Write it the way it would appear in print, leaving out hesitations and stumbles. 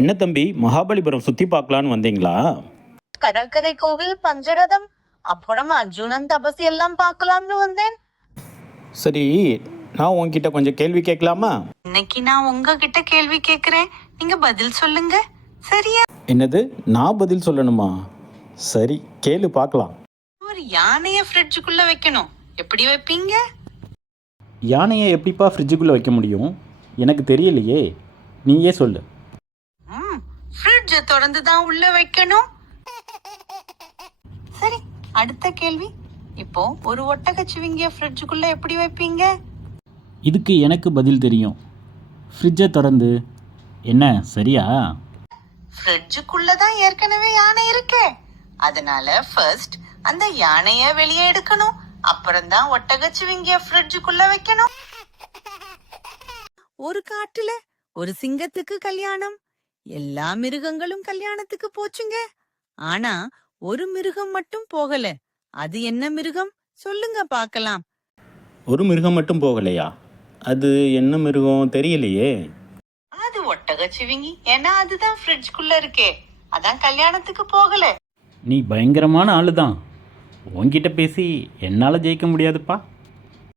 என்ன தம்பி, மகாபலிபுரம் சுற்றி பார்க்கலான்னு வந்தீங்களா? கடற்கரை கோவில், பஞ்சரதம், அப்புறம் அர்ஜுனன் தபசி எல்லாம் பார்க்கலாம்னு வந்தேன். சரி, நான் உன்கிட்ட கொஞ்சம் கேள்வி கேட்கலாமா? இன்னைக்கு நான் உங்ககிட்ட கேள்வி கேட்கிறேன், நீங்க பதில் சொல்லுங்க, சரியா? என்னது, நான் பதில் சொல்லணுமா? சரி, கேளு பார்க்கலாம். ஒரு யானைய ஃப்ரிட்ஜுக்குள்ள வைக்கணும், எப்படி வைப்பீங்க? யானையை எப்படிப்பா ஃப்ரிட்ஜுக்குள்ளே வைக்க முடியும்? எனக்கு தெரியலையே, நீயே சொல்லு. ஃப்ரிட்ஜை திறந்து தான் உள்ள வைக்கணும். சரி, அடுத்த கேள்வி. இப்போ ஒரு ஒட்டகச்சிவிங்கிய ஃப்ரிட்ஜுக்குள்ள எப்படி வைப்பீங்க? இதுக்கு எனக்கு பதில் தெரியும். ஃப்ரிட்ஜை திறந்து. என்ன, சரியா? ஃப்ரிட்ஜுக்குள்ள தான் ஏற்கனவே யானை இருக்கே, அதனால ஃபர்ஸ்ட் அந்த யானைய வெளியே எடுக்கணும், அப்புறம் தான் ஒட்டகச்சிவிங்கிய ஃப்ரிட்ஜுக்குள்ள வைக்கணும். ஒரு காட்டுல ஒரு சிங்கத்துக்கு கல்யாணம். எல்லா மிருகங்களும் கல்யாணத்துக்கு போச்சுங்க. ஆனா ஒரு மிருகம் மட்டும் போகல. அது என்ன மிருகம் சொல்லுங்க பார்க்கலாம். ஒரு மிருகம் மட்டும் போகலையா? அது என்ன மிருகம் தெரியலையே. அது ஒட்டகச்சிவிங்கி, ஏன்னா அதுதான் ஃப்ரிட்ஜ்குள்ள இருக்கே, அதான் கல்யாணத்துக்கு போகல. நீ பயங்கரமான ஆளு தான். உன்கிட்ட பேசி என்னால் ஜெயிக்க முடியாதுப்பா.